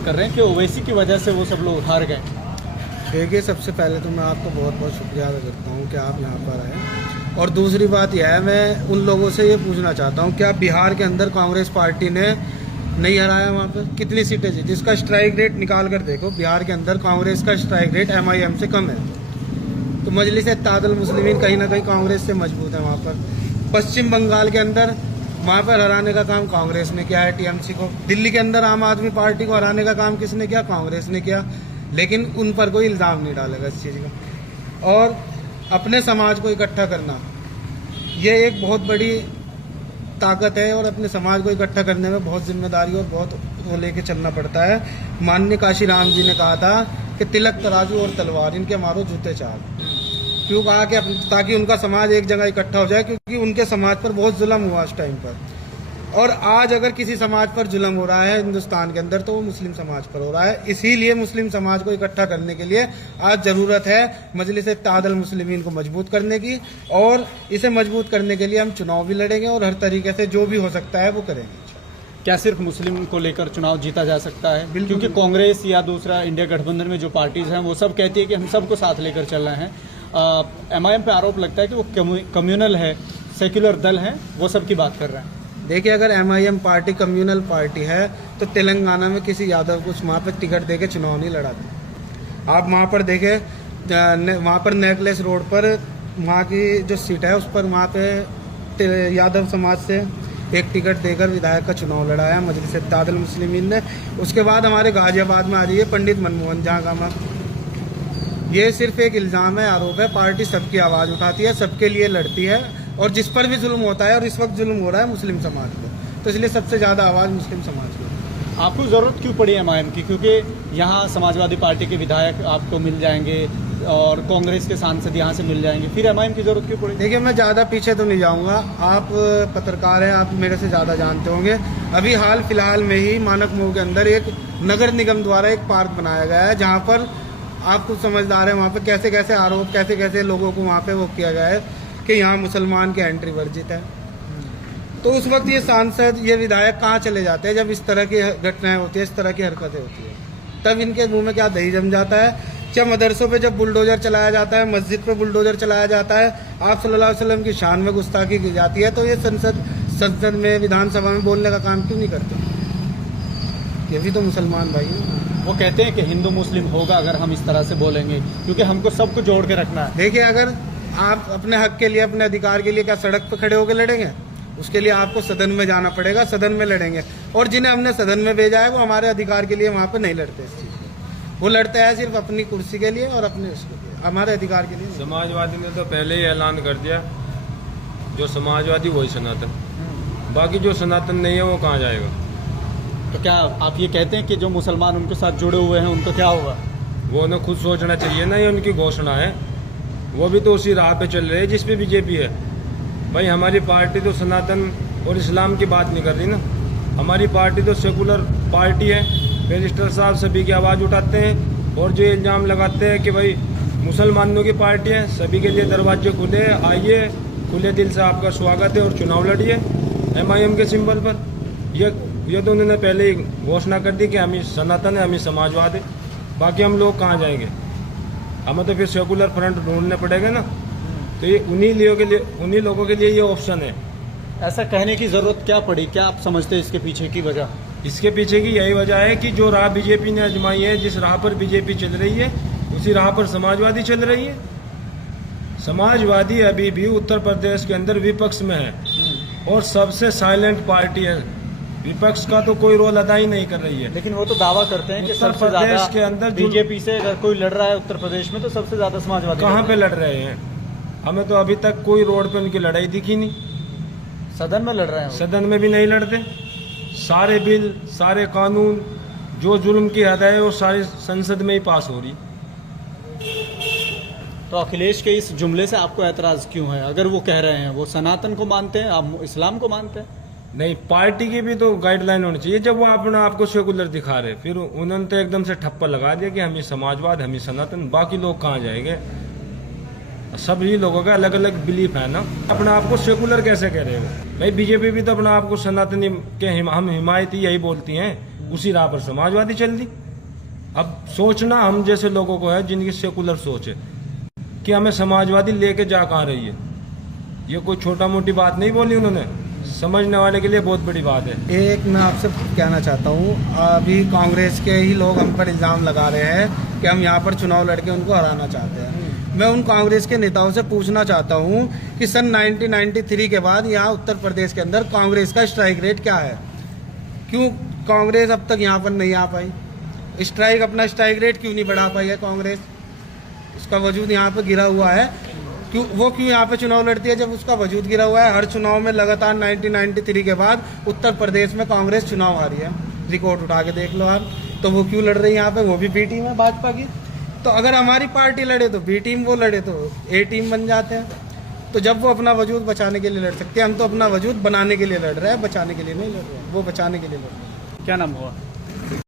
आक्षेप कर रहे हैं कि ओवैसी की वजह से वो सब लोग हार गए। देखिए, सबसे पहले तो मैं आपको बहुत बहुत शुक्रिया अदा करता हूँ कि आप यहाँ पर आए। और दूसरी बात यह है, मैं उन लोगों से ये पूछना चाहता हूँ, क्या बिहार के अंदर कांग्रेस पार्टी ने नहीं हराया? वहाँ पर कितनी सीटें थी? जिसका स्ट्राइक रेट निकाल कर देखो, बिहार के अंदर कांग्रेस का स्ट्राइक रेट MIM से कम है। तो मजलिस इत्तेहादुल मुस्लिमीन कहीं ना कहीं कांग्रेस से मजबूत है। वहाँ पर पश्चिम बंगाल के अंदर वहाँ पर हराने का काम कांग्रेस ने किया है TMC को। दिल्ली के अंदर आम आदमी पार्टी को हराने का काम किसने किया? कांग्रेस ने किया। लेकिन उन पर कोई इल्ज़ाम नहीं डालेगा इस चीज़ का। और अपने समाज को इकट्ठा करना, ये एक बहुत बड़ी ताकत है और अपने समाज को इकट्ठा करने में बहुत जिम्मेदारी और बहुत वो लेके चलना पड़ता है। माननीय काशी राम जी ने कहा था कि तिलक तराजू और तलवार, इनके मारो जूते चाल। क्यों कहा? कि ताकि उनका समाज एक जगह इकट्ठा हो जाए, क्योंकि उनके समाज पर बहुत जुल्म हुआ उस टाइम पर। और आज अगर किसी समाज पर जुल्म हो रहा है हिंदुस्तान के अंदर, तो वो मुस्लिम समाज पर हो रहा है। इसीलिए मुस्लिम समाज को इकट्ठा करने के लिए आज ज़रूरत है मजलिस इत्तेहादुल मुस्लिमीन को मजबूत करने की। और इसे मजबूत करने के लिए हम चुनाव भी लड़ेंगे और हर तरीके से जो भी हो सकता है वो करेंगे। क्या सिर्फ मुस्लिम को लेकर चुनाव जीता जा सकता है? क्योंकि कांग्रेस या दूसरा इंडिया गठबंधन में जो पार्टीज हैं वो सब कहती है कि हम सबको साथ लेकर चल रहे हैं। MIM पे आरोप लगता है कि वो कम्युनल है, सेक्युलर दल है, वो सब की बात कर रहे हैं। देखिए, अगर MIM पार्टी कम्युनल पार्टी है तो तेलंगाना में किसी यादव को वहाँ पर टिकट देके चुनाव नहीं लड़ाते। आप वहाँ पर देखें, वहाँ पर नेकलेस रोड पर वहाँ की जो सीट है उस पर वहाँ पे यादव समाज से एक टिकट देकर विधायक का चुनाव लड़ाया मजलिस इत्तेहादुल मुस्लिमीन ने। उसके बाद हमारे गाजियाबाद में आ जाइए, पंडित मनमोहन जहाँ का, ये सिर्फ एक इल्ज़ाम है, आरोप है। पार्टी सबकी आवाज़ उठाती है, सबके लिए लड़ती है और जिस पर भी जुल्म होता है, और इस वक्त जुल्म हो रहा है मुस्लिम समाज को, तो इसलिए सबसे ज़्यादा आवाज़ मुस्लिम समाज की। आपको ज़रूरत क्यों पड़ी MIM की? क्योंकि यहाँ समाजवादी पार्टी के विधायक आपको मिल जाएंगे और कांग्रेस के सांसद यहाँ से मिल जाएंगे, फिर MIM की ज़रूरत क्यों पड़ी? देखिए, मैं ज़्यादा पीछे तो नहीं जाऊँगा, आप पत्रकार हैं, आप मेरे से ज़्यादा जानते होंगे। अभी हाल फिलहाल में ही मानक मोह के अंदर एक नगर निगम द्वारा एक पार्क बनाया गया है, जहाँ पर आप कुछ समझदार हैं, वहाँ पे कैसे कैसे आरोप, कैसे कैसे लोगों को वहाँ पे वो किया गया है कि यहाँ मुसलमान की एंट्री वर्जित है। तो उस वक्त ये सांसद, ये विधायक कहाँ चले जाते हैं जब इस तरह की घटनाएं होती है, इस तरह की हरकतें होती है? तब इनके मुंह में क्या दही जम जाता है? जब मदरसों पे जब बुलडोजर चलाया जाता है, मस्जिद पे बुलडोजर चलाया जाता है, आप सल्लल्लाहु अलैहि वसल्लम की शान में गुस्ताखी की जाती है, तो ये संसद में, विधानसभा में बोलने का काम क्यों नहीं करते? ये भी तो मुसलमान भाई हैं। वो कहते हैं कि हिंदू मुस्लिम होगा अगर हम इस तरह से बोलेंगे, क्योंकि हमको सबको जोड़ के रखना है। देखिए, अगर आप अपने हक के लिए, अपने अधिकार के लिए क्या सड़क पर खड़े होकर लड़ेंगे? उसके लिए आपको सदन में जाना पड़ेगा, सदन में लड़ेंगे। और जिन्हें हमने सदन में भेजा है वो हमारे अधिकार के लिए वहाँ पर नहीं लड़ते इस चीज़ में। वो लड़ते हैं सिर्फ अपनी कुर्सी के लिए और अपने उसके लिए, हमारे अधिकार के लिए। समाजवादी ने तो पहले ही ऐलान कर दिया, जो समाजवादी वही सनातन, बाकी जो सनातन नहीं है वो कहाँ जाएगा? तो क्या आप ये कहते हैं कि जो मुसलमान उनके साथ जुड़े हुए हैं उनको क्या होगा? वो उन्हें खुद सोचना चाहिए ना, ये उनकी घोषणा है। वो भी तो उसी राह पे चल रहे हैं जिस पे बीजेपी है। भाई, हमारी पार्टी तो सनातन और इस्लाम की बात नहीं कर रही ना, हमारी पार्टी तो सेकुलर पार्टी है। बैरिस्टर साहब सभी की आवाज़ उठाते हैं और जो इल्ज़ाम लगाते हैं कि भाई मुसलमानों की पार्टी है, सभी के लिए दरवाजे खुले हैं, आइए, खुले दिल से आपका स्वागत है और चुनाव लड़िए MIM के सिंबल पर। ये तो उन्होंने पहले ही घोषणा कर दी कि हम ही सनातन है, हम ही समाजवाद है। बाकी हम लोग कहाँ जाएंगे? हमें तो फिर सेकुलर फ्रंट ढूंढने पड़ेगा ना। तो ये उन्हीं लोगों के लिए ये ऑप्शन है। ऐसा कहने की ज़रूरत क्या पड़ी? क्या आप समझते हैं इसके पीछे की वजह? इसके पीछे की यही वजह है कि जो राह बीजेपी ने आजमाई है, जिस राह पर बीजेपी चल रही है, उसी राह पर समाजवादी चल रही है। समाजवादी अभी भी उत्तर प्रदेश के अंदर विपक्ष में है और सबसे साइलेंट पार्टी है। विपक्ष का तो कोई रोल अदा ही नहीं कर रही है। लेकिन वो तो दावा करते हैं कि उत्तर सबसे प्रदेश ज्यादा के अंदर बीजेपी से अगर कोई लड़ रहा है उत्तर प्रदेश में तो सबसे ज्यादा समाजवादी। कहाँ पे लड़ रहे हैं? हमें तो अभी तक कोई रोड पे उनकी लड़ाई दिखी नहीं। सदन में लड़ रहे हैं, सदन में भी नहीं लड़ते। सारे बिल, सारे कानून, जो जुल्म की हद है वो सारी संसद में ही पास हो रही। तो अखिलेश के इस जुमले से आपको ऐतराज क्यों है? अगर वो कह रहे हैं वो सनातन को मानते हैं, आप इस्लाम को मानते हैं? नहीं, पार्टी की भी तो गाइडलाइन होनी चाहिए। जब वो अपना आपको सेकुलर दिखा रहे, फिर उन्होंने तो एकदम से ठप्पा लगा दिया कि हम ही समाजवाद, हम ही सनातन, बाकी लोग कहाँ जाएंगे? सभी लोगों का अलग अलग बिलीफ है ना। अपना आपको सेकुलर कैसे कह रहे हो भाई? बीजेपी भी तो अपना आपको सनातनी के हम हिमायती यही बोलती हैं उसी राह पर समाजवादी चल दी। अब सोचना हम जैसे लोगों को है जिनकी सेकुलर सोच है कि हमें समाजवादी लेके जा कहाँ रही है। ये कोई छोटा मोटी बात नहीं बोली उन्होंने, समझने वाले के लिए बहुत बड़ी बात है। एक मैं आपसे कहना चाहता हूँ, अभी कांग्रेस के ही लोग हम पर इल्ज़ाम लगा रहे हैं कि हम यहाँ पर चुनाव लड़के उनको हराना चाहते हैं। मैं उन कांग्रेस के नेताओं से पूछना चाहता हूँ कि सन 1993 के बाद यहाँ उत्तर प्रदेश के अंदर कांग्रेस का स्ट्राइक रेट क्या है? क्यों कांग्रेस अब तक यहाँ पर नहीं आ पाई? अपना स्ट्राइक रेट क्यों नहीं बढ़ा पाई है कांग्रेस? उसका वजूद यहाँ पर गिरा हुआ है। क्यों यहाँ पे चुनाव लड़ती है जब उसका वजूद गिरा हुआ है? हर चुनाव में लगातार 1993 के बाद उत्तर प्रदेश में कांग्रेस चुनाव हारी है, रिकॉर्ड उठा के देख लो आप। तो वो क्यों लड़ रही है यहाँ पे? वो भी बी टीम है भाजपा की। तो अगर हमारी पार्टी लड़े तो बी टीम, वो लड़े तो ए टीम बन जाते हैं। तो जब वो अपना वजूद बचाने के लिए लड़ सकते हैं, हम तो अपना वजूद बनाने के लिए लड़ रहे हैं, बचाने के लिए नहीं लड़ रहे हैं। वो बचाने के लिए लड़ रहे हैं। क्या नाम हुआ?